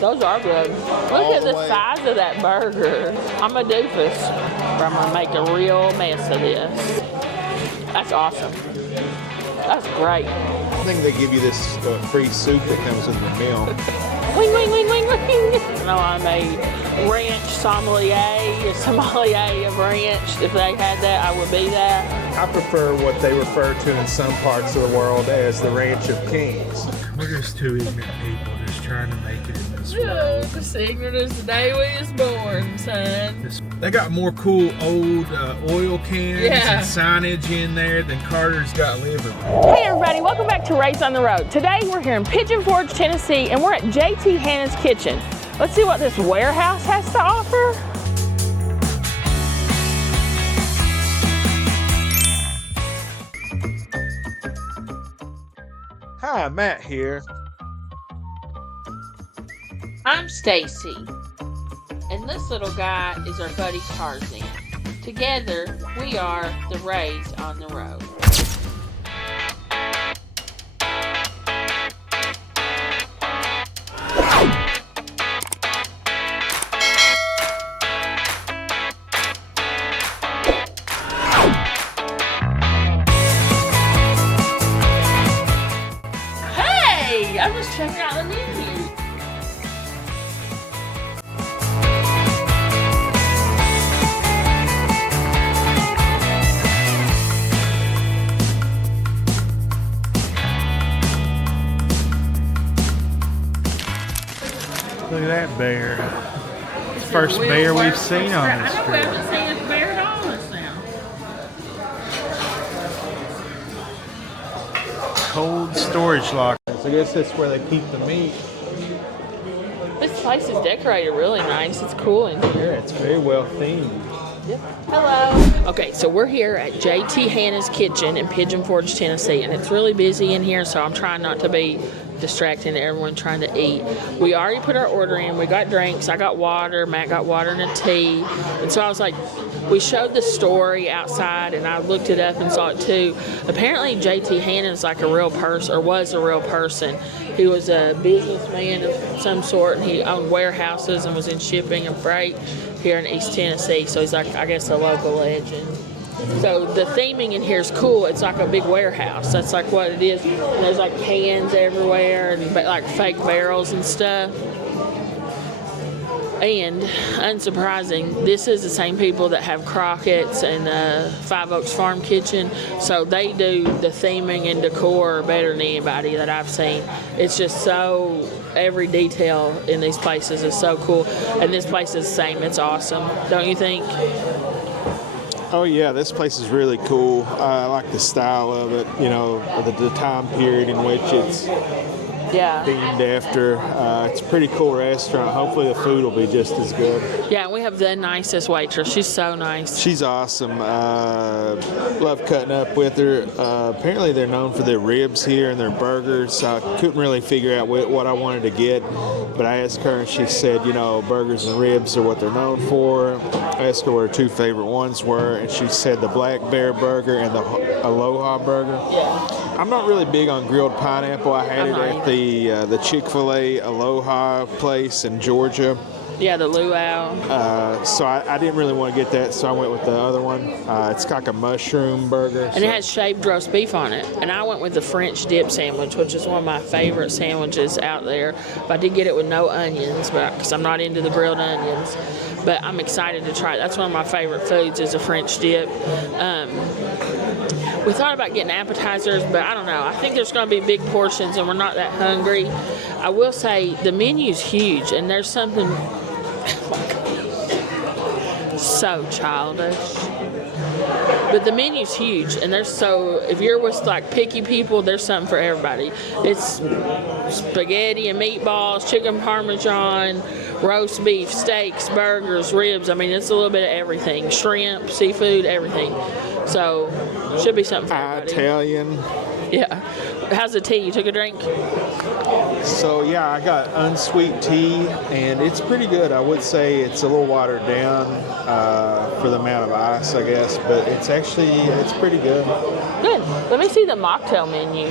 Those are good. Look at the size of that burger. I'm a doofus. I'm gonna make a real mess of this. That's awesome. That's great. I think they give you this free soup that comes with the meal. Wing, wing, wing, wing, wing. No, I'm a ranch sommelier of ranch. If they had that, I would be that. I prefer what they refer to in some parts of the world as the Ranch of Kings. We're just two ignorant people just trying to make it in this world. Just ignorant as the day we was born, son. They got more cool old oil cans and signage in there than Carter's got liver. Hey everybody, welcome back to Raised on the Road. Today we're here in Pigeon Forge, Tennessee, and we're at JT Hannah's Kitchen. Let's see what this warehouse has to offer. Hi, Matt here. I'm Stacy, and this little guy is our buddy Tarzan. Together, we are the Raised on the Road. Hey, I'm just checking out the menu. Look at that bear. It's the first bear we've seen on this trip. I know we haven't seen a bear at all this now. Cold storage locker. So I guess that's where they keep the meat. This place is decorated really nice. It's cool in here. Yeah, it's very well themed. Yep. Hello. Okay, so we're here at JT Hannah's Kitchen in Pigeon Forge, Tennessee, and it's really busy in here, so I'm trying not to be distracting everyone trying to eat. We already put our order in. We got drinks. I got water. Matt got water and a tea. And so I was like, we showed the story outside, and I looked it up and saw it too. Apparently, JT Hannah is like a real person, or was a real person. He was a businessman of some sort, and he owned warehouses and was in shipping and freight here in East Tennessee. So he's like, I guess, a local legend. So the theming in here is cool. It's like a big warehouse. That's like what it is. And there's like cans everywhere and like fake barrels and stuff. And unsurprising, this is the same people that have Crockett's and Five Oaks Farm Kitchen. So they do the theming and decor better than anybody that I've seen. It's just so, every detail in these places is so cool. And this place is the same. It's awesome. Don't you think? Oh yeah, this place is really cool. I like the style of it, you know, the time period in which it's themed after. It's a pretty cool restaurant. Hopefully the food will be just as good. Yeah, we have the nicest waitress. She's so nice. She's awesome. Love cutting up with her. Apparently they're known for their ribs here and their burgers. So I couldn't really figure out what I wanted to get, but I asked her and she said, you know, burgers and ribs are what they're known for. I asked her what her two favorite ones were, and she said the Black Bear Burger and the Aloha Burger. Yeah. I'm not really big on grilled pineapple. I had it at the Chick-fil-A Aloha place in Georgia. Yeah, the luau. So I didn't really want to get that, so I went with the other one. It's like a mushroom burger. And it has shaved roast beef on it. And I went with the French dip sandwich, which is one of my favorite sandwiches out there. But I did get it with no onions, because I'm not into the grilled onions. But I'm excited to try it. That's one of my favorite foods is a French dip. We thought about getting appetizers, but I don't know. I think there's going to be big portions, and we're not that hungry. I will say the menu's huge, and there's something so childish. But the menu's huge, and if you're with like picky people, there's something for everybody. It's spaghetti and meatballs, chicken parmesan, roast beef, steaks, burgers, ribs. I mean, it's a little bit of everything. Shrimp, seafood, everything. So, should be something for everybody. Italian. Yeah. How's the tea? You took a drink? So, yeah, I got unsweet tea, and it's pretty good. I would say it's a little watered down for the amount of ice, I guess, but it's pretty good. Good. Let me see the mocktail menu.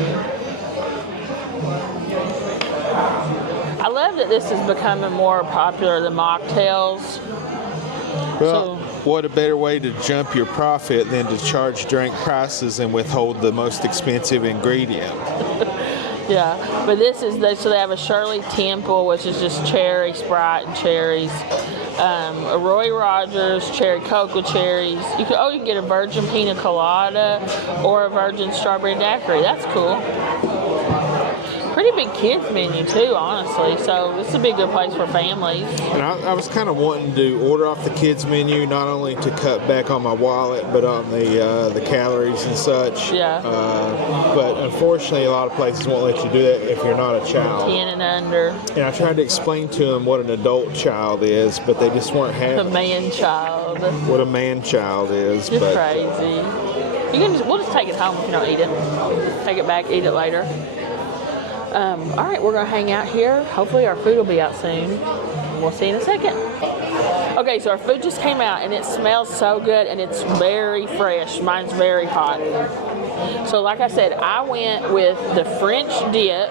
I love that this is becoming more popular than mocktails. Well, what a better way to jump your profit than to charge drink prices and withhold the most expensive ingredient. Yeah, but this is, so they have a Shirley Temple, which is just cherry, Sprite, and cherries. A Roy Rogers cherry Coke with cherries. You can get a virgin pina colada or a virgin strawberry daiquiri. That's cool. Pretty big kids menu too, honestly. So this would be a good place for families. And I was kind of wanting to order off the kids menu, not only to cut back on my wallet, but on the calories and such. Yeah. But unfortunately, a lot of places won't let you do that if you're not a child. 10 and under. And I tried to explain to them what an adult child is, but they just weren't having A man child. what a man child is. Just but crazy. We'll just take it home if you don't eat it. Take it back, eat it later. All right, we're gonna hang out here. Hopefully our food will be out soon. We'll see in a second. Okay, so our food just came out and it smells so good and it's very fresh. Mine's very hot. So like I said, I went with the French dip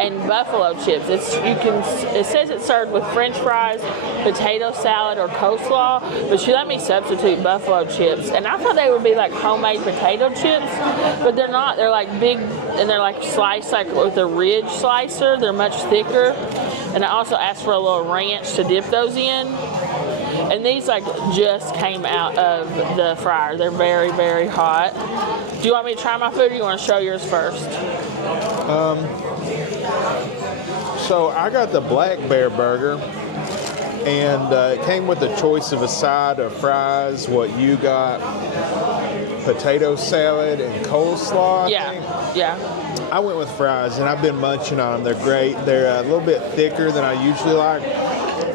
and buffalo chips. It says it's served with French fries, potato salad, or coleslaw, but she let me substitute buffalo chips. And I thought they would be like homemade potato chips, but they're not. They're like big, and they're like sliced like with a ridge slicer. They're much thicker. And I also asked for a little ranch to dip those in. And these like just came out of the fryer. They're very, very hot. Do you want me to try my food or do you want to show yours first? So I got the Black Bear burger, and it came with a choice of a side of fries. What you got? Potato salad and coleslaw. I think. Yeah. I went with fries, and I've been munching on them. They're great. They're a little bit thicker than I usually like,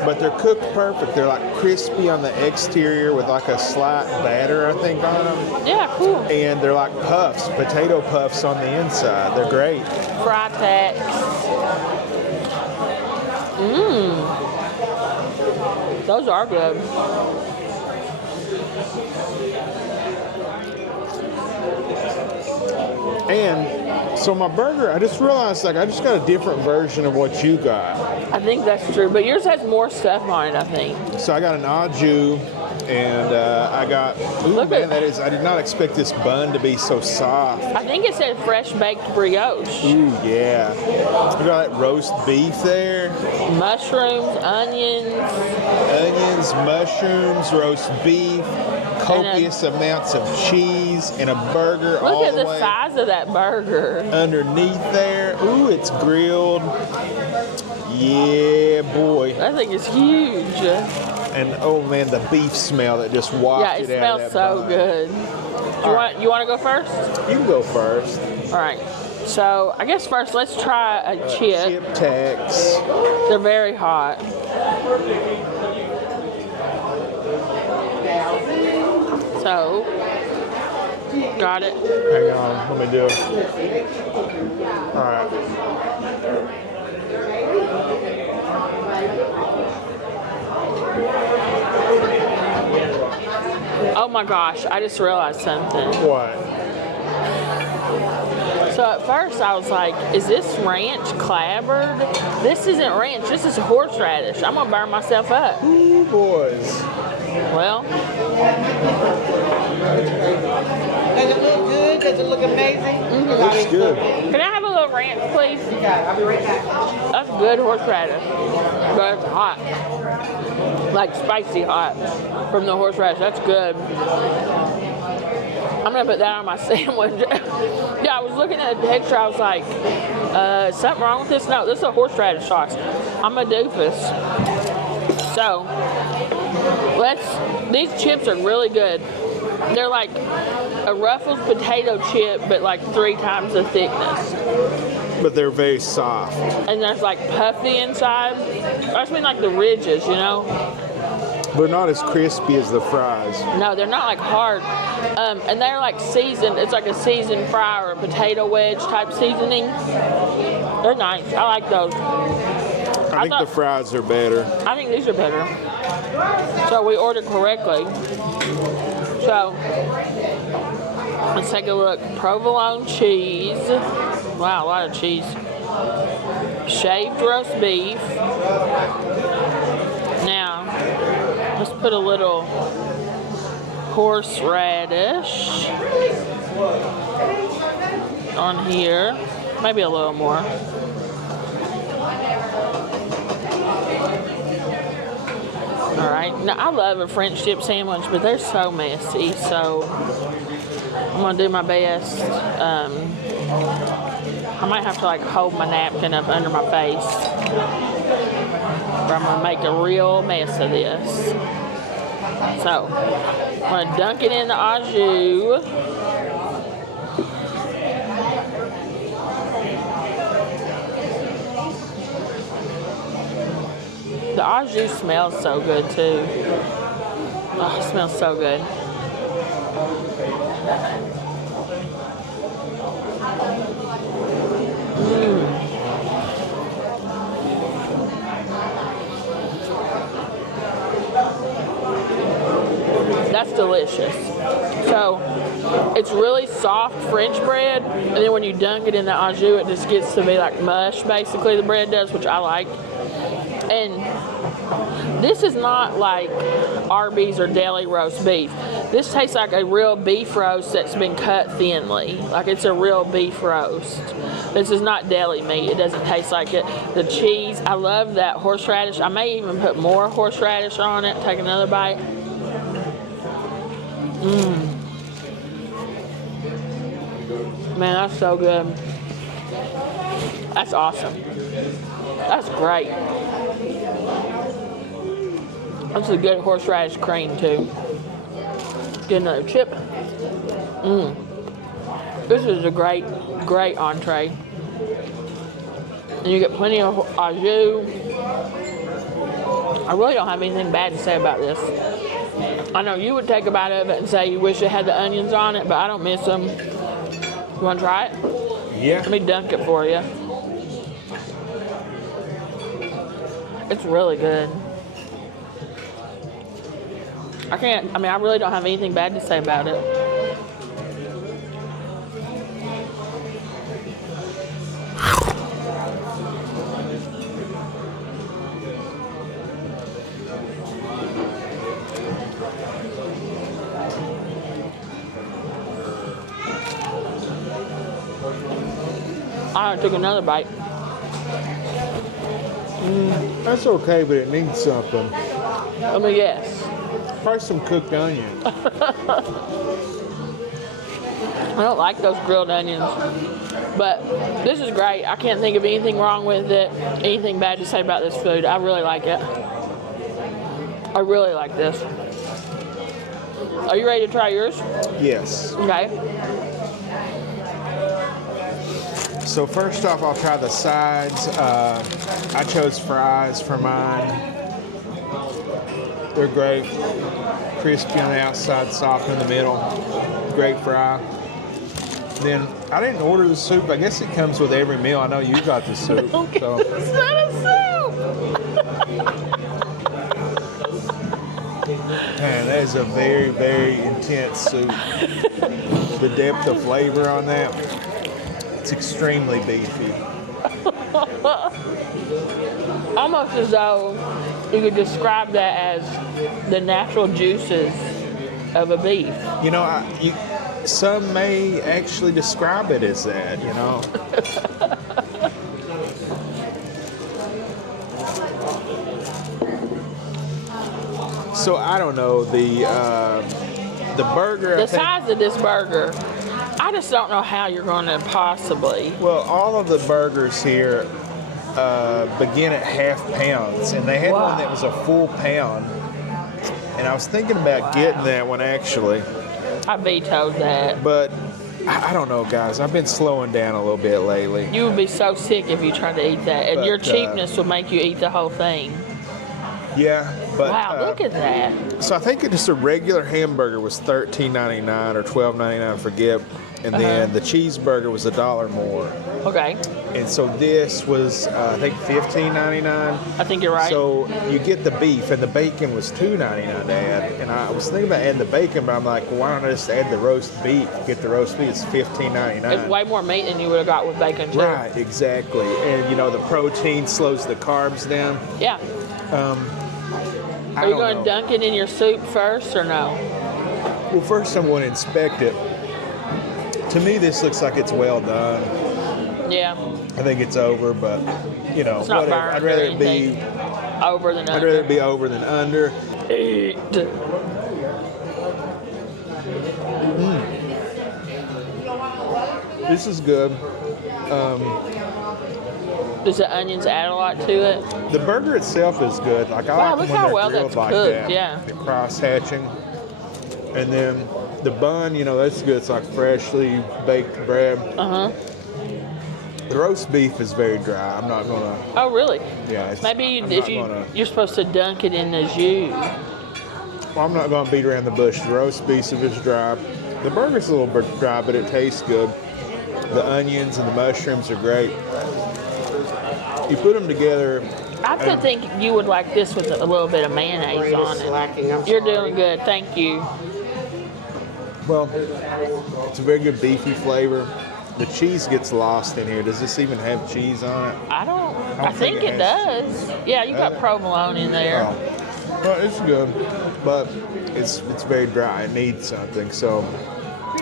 but they're cooked perfect. They're like crispy on the exterior with like a slight batter, I think, on them. Yeah, cool. And they're like puffs, potato puffs on the inside. They're great. Fritex. Those are good. And so my burger, I just realized like I just got a different version of what you got. I think that's true, but yours has more stuff on it, I think. So I got an au jus, and I got, I did not expect this bun to be so soft. I think it said fresh baked brioche. Ooh, yeah. We got that roast beef there. Mushrooms, onions, mushrooms, roast beef, copious amounts of cheese, and a burger all the way. Look at the size of that burger. Underneath there. Ooh, it's grilled. Yeah, boy. That thing is huge. And oh man, the beef smell that just wafted out of that smells so bun. good. You want to go first? You can go first. All right. So I guess first let's try a chip. Chip Tax. They're very hot. So, got it. Hang on, let me do it. All right. Oh my gosh, I just realized something. What? So at first I was like, is this ranch clabbered? This isn't ranch, this is horseradish. I'm gonna burn myself up. Ooh, boys. Well. Does it look good? Does it look amazing? Looks good. Can I have a little ranch, please? Yeah, I'll be right back. That's good horseradish. But it's hot. Like spicy hot from the horseradish. That's good. I'm gonna put that on my sandwich. Yeah, I was looking at the texture. I was like, is something wrong with this? No, this is a horseradish sauce. I'm a doofus. So, these chips are really good. They're like a Ruffles potato chip, but like 3 times the thickness. But they're very soft. And there's like puffy inside. I just mean like the ridges, you know? They're not as crispy as the fries. No, they're not like hard. And they're like seasoned. It's like a seasoned fry or a potato wedge type seasoning. They're nice. I like those. I think the fries are better. I think these are better. So we ordered correctly. So let's take a look. Provolone cheese. Wow, a lot of cheese. shaved roast beef. Now, let's put a little horseradish on here. Maybe a little more. Alright, now I love a French dip sandwich, but they're so messy, so I'm going to do my best. I might have to like hold my napkin up under my face, or I'm going to make a real mess of this. So, I'm going to dunk it in the au jus. The au jus smells so good too. Oh, it smells so good. That's delicious. So it's really soft French bread, and then when you dunk it in the au jus, it just gets to be like mush, basically, the bread does, which I like. And this is not like Arby's or deli roast beef. This tastes like a real beef roast that's been cut thinly. Like it's a real beef roast. This is not deli meat. It doesn't taste like it. The cheese, I love that horseradish. I may even put more horseradish on it. Take another bite. Man, that's so good. That's awesome. That's great. That's a good horseradish cream too. Get another chip. This is a great, great entree. And you get plenty of au jus. I really don't have anything bad to say about this. I know you would take a bite of it and say you wish it had the onions on it, but I don't miss them. You want to try it? Yeah. Let me dunk it for you. It's really good. I really don't have anything bad to say about it. I took another bite. That's okay, but it needs something. Let me guess. Probably some cooked onions. I don't like those grilled onions, but this is great. I can't think of anything wrong with it, anything bad to say about this food. I really like it. I really like this. Are you ready to try yours? Yes. Okay. So first off, I'll try the sides. I chose fries for mine. They're great. Crispy on the outside, soft in the middle. Great fry. Then I didn't order the soup. I guess it comes with every meal. I know you got the soup. So. It's not a soup. Man, that is a very, very intense soup. The depth of flavor on that, it's extremely beefy. Almost as though you could describe that as the natural juices of a beef. You know, some may actually describe it as that, you know. So I don't know, the burger. The size of this burger, I just don't know how you're going to possibly. Well, all of the burgers here begin at half pounds, and they had one that was a full pound. And I was thinking about getting that one actually. I vetoed that. But I don't know, guys. I've been slowing down a little bit lately. You would be so sick if you tried to eat that, and But, your cheapness would make you eat the whole thing. Yeah, but Wow, look at that. So I think just a regular hamburger was $13.99 or $12.99, I forget. and then the cheeseburger was $1 more. Okay. And so this was, I think, $15.99. I think you're right. So you get the beef, and the bacon was $2.99 to add. And I was thinking about adding the bacon, but I'm like, well, why don't I just add the roast beef? Get the roast beef, it's $15.99. It's way more meat than you would have got with bacon, too. Right, exactly. And, you know, the protein slows the carbs down. Yeah. Are you going to dunk it in your soup first or no? Well, first I'm going to inspect it. To me, this looks like it's well done. Yeah. I think it's over, but, you know, It's not whatever. burned I'd rather or it be over than I'd under. rather it be over than under. This is good. Does the onions add a lot to it? The burger itself is good. Like I Wow, like look them when how they're well grilled that's like cooked, that. yeah. The cross hatching, and then the bun. You know, that's good. It's like freshly baked bread. The roast beef is very dry. I'm not gonna. Oh, really? Yeah. Maybe you're supposed to dunk it in the jus. Well, I'm not gonna beat around the bush. The roast beef is dry. The burger's a little bit dry, but it tastes good. The onions and the mushrooms are great. You put them together. I could think you would like this with a little bit of mayonnaise on it. You're doing good, thank you. Well, it's a very good beefy flavor. The cheese gets lost in here. Does this even have cheese on it? I think it does. Yeah, you got provolone in there. Oh. Well, it's good, but it's very dry. It needs something, so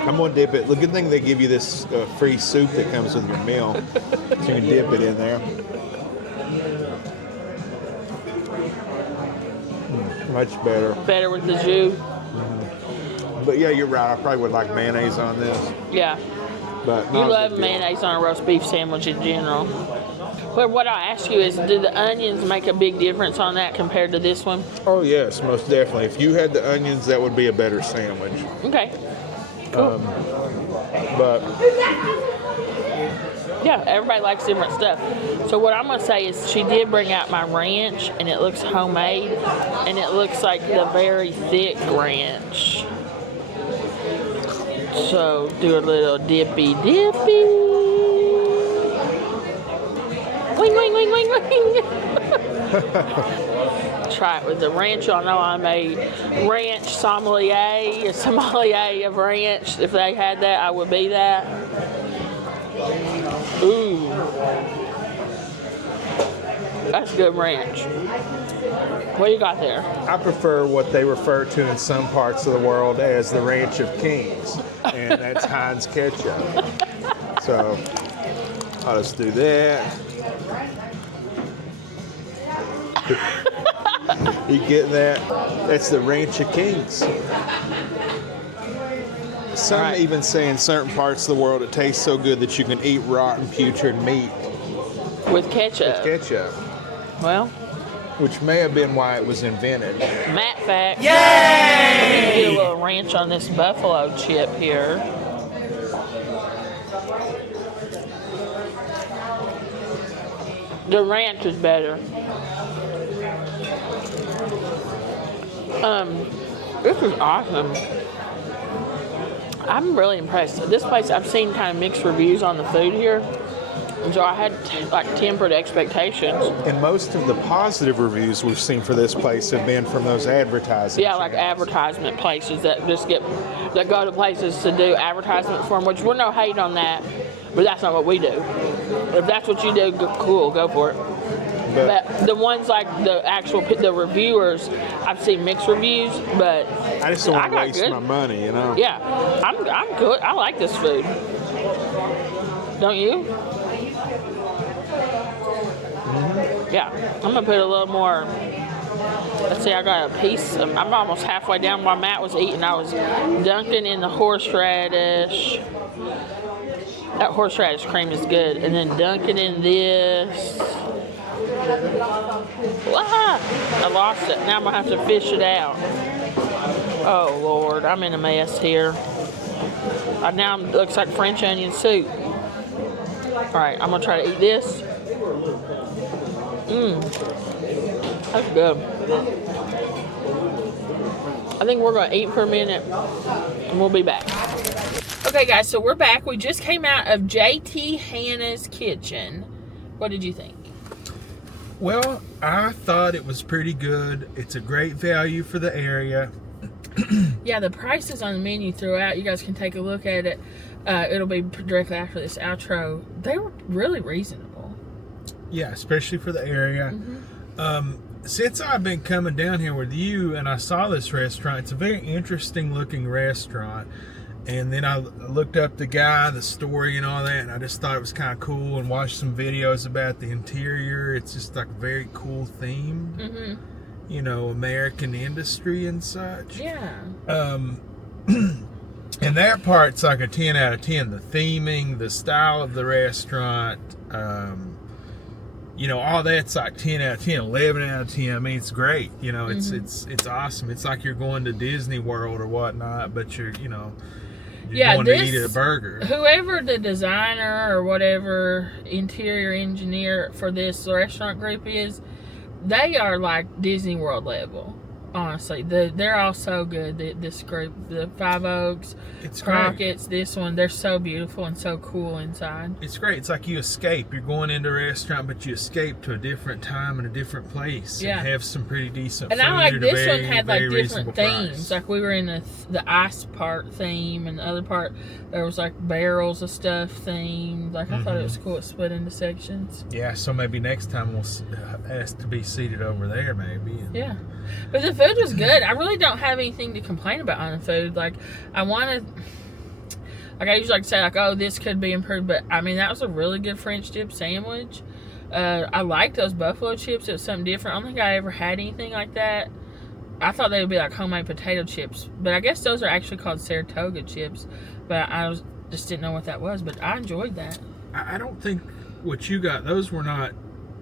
I'm gonna dip it. The good thing they give you this free soup that comes with your meal, so you can dip it in there. Much better. Better with the jus. But yeah, you're right. I probably would like mayonnaise on this. Yeah. But You love mayonnaise on a roast beef sandwich in general. But what I ask you is, do the onions make a big difference on that compared to this one? Oh yes, most definitely. If you had the onions, that would be a better sandwich. Okay. Cool. But yeah, everybody likes different stuff. So what I'm gonna say is, she did bring out my ranch, and it looks homemade, and it looks like the very thick ranch. So do a little dippy. Wing, wing, wing, wing, wing. Try it with the ranch. Y'all know I'm a ranch sommelier of ranch. If they had that, I would be that. Ooh. That's good ranch. What do you got there? I prefer what they refer to in some parts of the world as the Ranch of Kings, and that's Heinz ketchup. So I'll just do that. You get that? That's the Ranch of Kings. Some even say in certain parts of the world it tastes so good that you can eat rotten, putrid meat with ketchup. With ketchup. Well, which may have been why it was invented. Matt fact. Yay! Let me do a little ranch on this buffalo chip here. The ranch is better. This is awesome. I'm really impressed. This place, I've seen kind of mixed reviews on the food here. And so I had like tempered expectations. And most of the positive reviews we've seen for this place have been from those advertising. Yeah, like advertisement places that that go to places to do advertisements for them, which we're no hate on that, but that's not what we do. If that's what you do, cool, go for it. But the ones like the reviewers, I've seen mixed reviews, but I just don't want to waste my money, you know? Yeah, I'm good. I like this food. Don't you? Yeah, I'm gonna put a little more. Let's see, I got a piece. I'm almost halfway down while Matt was eating. I was dunking in the horseradish. That horseradish cream is good. And then dunking in this. Ah, I lost it. Now I'm gonna have to fish it out. Oh Lord, I'm in a mess here. Now it looks like French onion soup. All right, I'm gonna try to eat this. That's good. I think we're gonna eat for a minute and we'll be back. Okay, guys, so we're back. We just came out of JT Hannah's kitchen. What did you think? Well, I thought it was pretty good. It's a great value for the area. Yeah, the prices on the menu throughout, you guys can take a look at it. It'll be directly after this outro. They were really reasonable. Yeah, especially for the area. Since I've been coming down here with you and I saw this restaurant, it's a very interesting looking restaurant. And then I looked up the guy, the story and all that, and I just thought it was kind of cool and watched some videos about the interior. It's just like a very cool theme. You know, American industry and such. Yeah. And that part's like a 10 out of 10. The theming, the style of the restaurant, you know, all that's like 10 out of 10, 11 out of 10. I mean, it's great. You know, it's awesome. It's like you're going to Disney World or whatnot, but you're going to eat a burger. Whoever the designer or whatever interior engineer for this restaurant group is, they are like Disney World level. Honestly, they're all so good. This group, the Five Oaks, Crockett's, this one, they're so beautiful and so cool inside. It's great. It's like you escape. You're going into a restaurant, but you escape to a different time and a different place. Yeah. And have some pretty decent food. And I like at this a one had like different themes. Price. Like we were in the ice part theme, and the other part there was like barrels of stuff themed. Like I thought it was cool. It split into sections. Yeah, so maybe next time we'll ask to be seated over there, maybe. Yeah. But the food was good. I really don't have anything to complain about on the food. Like, I usually like to say, like, oh, this could be improved. But, I mean, that was a really good French dip sandwich. I liked those buffalo chips. It was something different. I don't think I ever had anything like that. I thought they would be like homemade potato chips. But I guess those are actually called Saratoga chips. But I just didn't know what that was. But I enjoyed that. I don't think what you got, those were not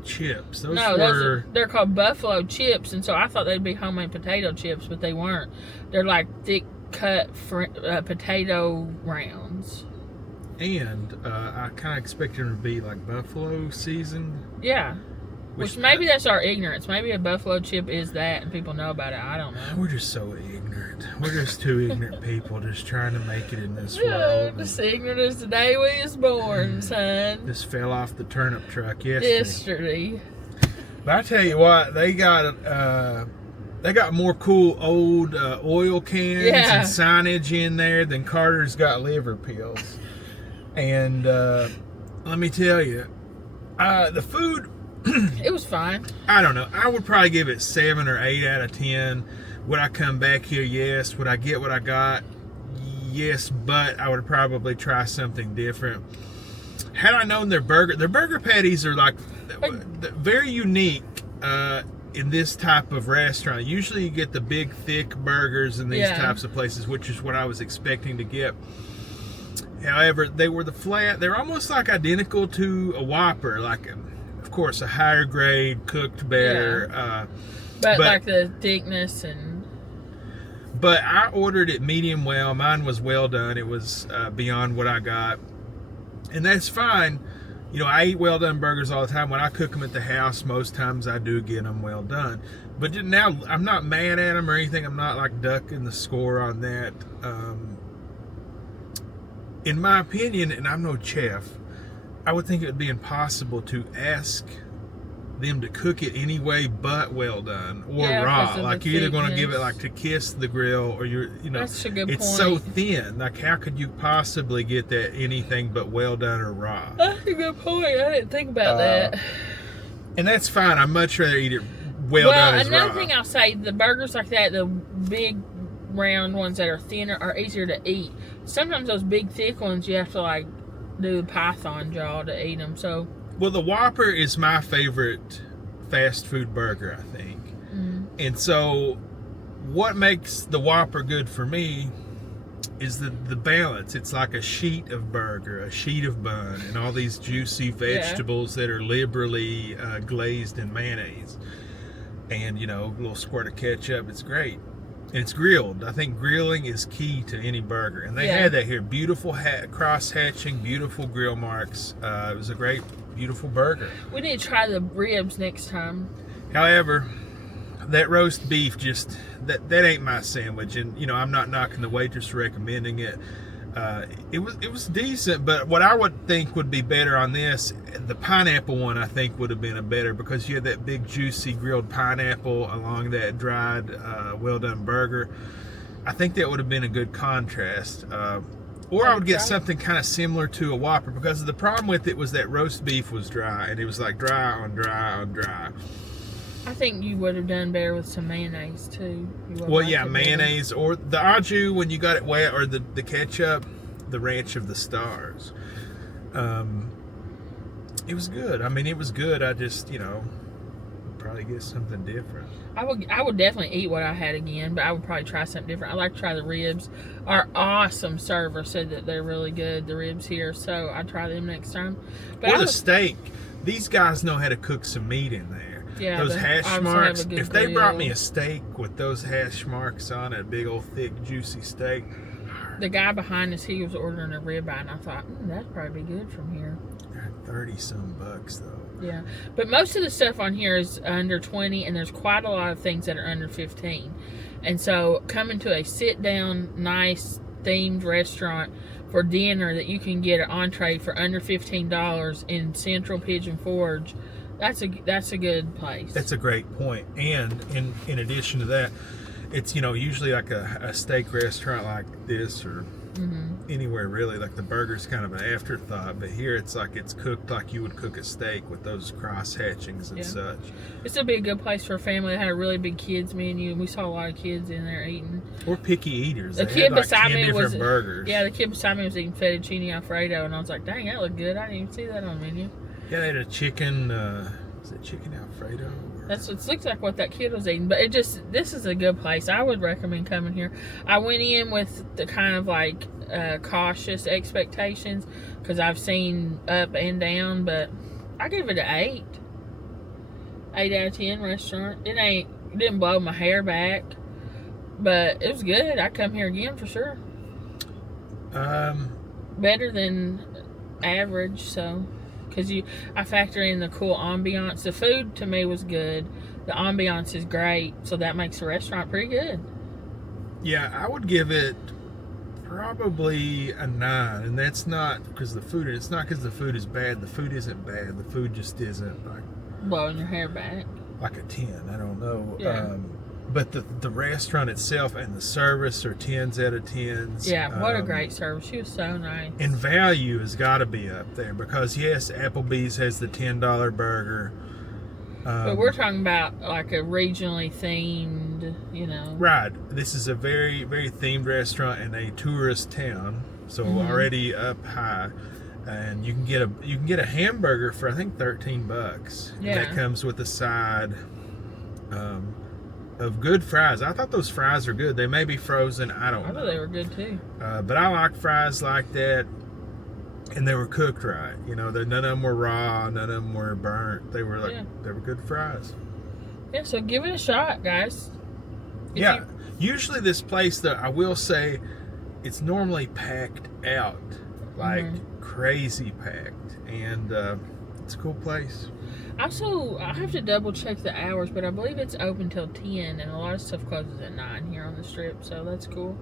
chips. They're called buffalo chips, and so I thought they'd be homemade potato chips, but they weren't. They're like thick cut potato rounds. And I kind of expected them to be like buffalo seasoned. Yeah. Which maybe that's our ignorance. Maybe a buffalo chip is that, and people know about it. I don't know. We're just so ignorant. We're just two ignorant people just trying to make it in this world. Just ignorant as the day we was born, son. Just fell off the turnip truck yesterday. But I tell you what, they got more cool old oil cans and signage in there than Carter's got liver pills. And let me tell you, the food. It was fine. I don't know. I would probably give it 7 or 8 out of 10. Would I come back here? Yes. Would I get what I got? Yes, but I would probably try something different. Had I known their burger patties are like very unique in this type of restaurant. Usually you get the big thick burgers in these types of places, which is what I was expecting to get. However, they were they're almost like identical to a Whopper, like of course a higher grade, cooked better. But like the thickness and. But I ordered it medium well. Mine was well done. It was beyond what I got. And that's fine. You know, I eat well done burgers all the time. When I cook them at the house, most times I do get them well done. But now I'm not mad at them or anything. I'm not like ducking the score on that. In my opinion, and I'm no chef, I would think it would be impossible to ask them to cook it anyway but well done or raw. Like you're either going to give it like to kiss the grill or That's a good point. It's so thin. Like how could you possibly get that anything but well done or raw? That's a good point. I didn't think about that. And that's fine. I'd much rather eat it well done as raw. Another thing I'll say, the burgers like that, the big round ones that are thinner are easier to eat. Sometimes those big thick ones you have to like do the python jaw to eat them. So well, the Whopper is my favorite fast food burger, I think. And so what makes the Whopper good for me is the balance. It's like a sheet of burger, a sheet of bun, and all these juicy vegetables that are liberally glazed in mayonnaise. And, a little squirt of ketchup. It's great. And it's grilled. I think grilling is key to any burger. And they had that here. Beautiful cross-hatching, beautiful grill marks. It was a great, beautiful burger. We need to try the ribs next time. However, that roast beef that ain't my sandwich. And, I'm not knocking the waitress for recommending it. It was decent, but what I would think would be better on this, the pineapple one, I think would have been a better, because you had that big juicy grilled pineapple along that dried well done burger. I think that would have been a good contrast. Or I would get something kind of similar to a Whopper, because the problem with it was that roast beef was dry, and it was like dry on dry on dry. I think you would have done better with some mayonnaise too. Well, yeah, mayonnaise or the au jus when you got it wet, or the ketchup, the ranch of the stars. It was good. I mean, it was good. I just, probably get something different. I would definitely eat what I had again, but I would probably try something different. I like to try the ribs. Our awesome server said that they're really good, the ribs here, so I'd try them next time. But Or the steak. These guys know how to cook some meat in there. Yeah, those hash marks. If they grill. brought me a steak with those hash marks on it, a big old thick juicy steak. The guy behind us, he was ordering a ribeye, and I thought, that'd probably be good from here. 30-some bucks though. Yeah, but most of the stuff on here is under 20, and there's quite a lot of things that are under 15. And so coming to a sit-down, nice, themed restaurant for dinner that you can get an entree for under $15 in Central Pigeon Forge, that's a good place. That's a great point. And in addition to that, it's usually like a steak restaurant like this, or anywhere really, like the burger's kind of an afterthought, but here it's like it's cooked like you would cook a steak with those cross hatchings and such. This would be a good place for a family that had a really big kids menu, and we saw a lot of kids in there eating. Or picky eaters. The they kid had like beside 10 me different was burgers. Yeah, the kid beside me was eating fettuccine Alfredo, and I was like, dang, that looked good. I didn't even see that on the menu. Yeah, they had a chicken. Is it chicken Alfredo? That's what it looks like what that kid was eating. But this is a good place. I would recommend coming here. I went in with the kind of like cautious expectations, because I've seen up and down, but I give it an 8. 8 out of 10 restaurant. It didn't blow my hair back, but it was good. I'd come here again for sure. Better than average, so. Because I factor in the cool ambiance. The food to me was good. The ambiance is great, so that makes the restaurant pretty good. Yeah, I would give it probably a 9, and that's not because the food. It's not because the food is bad. The food isn't bad. The food just isn't like blowing your hair back. Like a 10. I don't know. Yeah. But the restaurant itself and the service are 10s out of 10s. Yeah, what a great service. She was so nice. And value has got to be up there, because yes, Applebee's has the $10 burger. But we're talking about like a regionally themed, Right. This is a very, very themed restaurant in a tourist town, so already up high. And you can get a hamburger for I think $13. Yeah. That comes with a side of good fries. I thought those fries are good. They may be frozen. I don't know. I thought they were good too. But I like fries like that, and they were cooked right. None of them were raw. None of them were burnt. They were they were good fries. Yeah, so give it a shot, guys. Usually this place, though, I will say, it's normally packed out, like crazy packed, and it's a cool place. Also, I have to double check the hours, but I believe it's open till 10, and a lot of stuff closes at 9 here on the strip, so that's cool.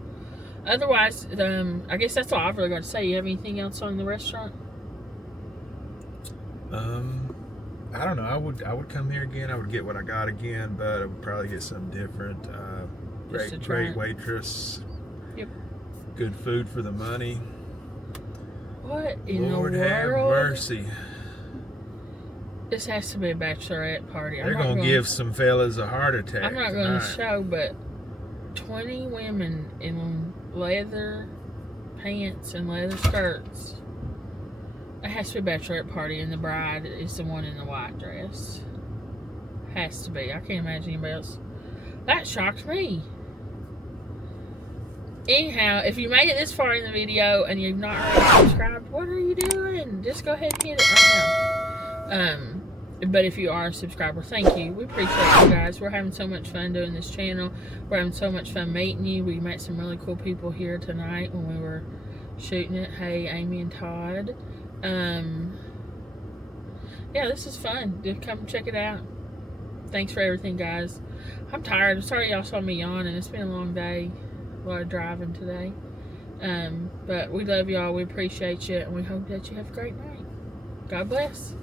Otherwise, I guess that's all I've really got to say. You have anything else on the restaurant? I don't know. I would come here again. I would get what I got again, but I would probably get something different. Great waitress. Yep. Good food for the money. What in Lord the world? have mercy. This has to be a bachelorette party. They're going to give some fellas a heart attack. I'm not going to show, but 20 women in leather pants and leather skirts. It has to be a bachelorette party, and the bride is the one in the white dress. Has to be. I can't imagine anybody else. That shocked me. Anyhow, if you made it this far in the video and you've not already subscribed, what are you doing? Just go ahead and hit it right now. But if you are a subscriber, thank you. We appreciate you guys. We're having so much fun doing this channel. We're having so much fun meeting you. We met some really cool people here tonight when we were shooting it. Hey, Amy and Todd. Yeah, this is fun. Just come check it out. Thanks for everything, guys. I'm tired. I'm sorry y'all saw me yawning. It's been a long day. A lot of driving today. But we love y'all. We appreciate you, and we hope that you have a great night. God bless.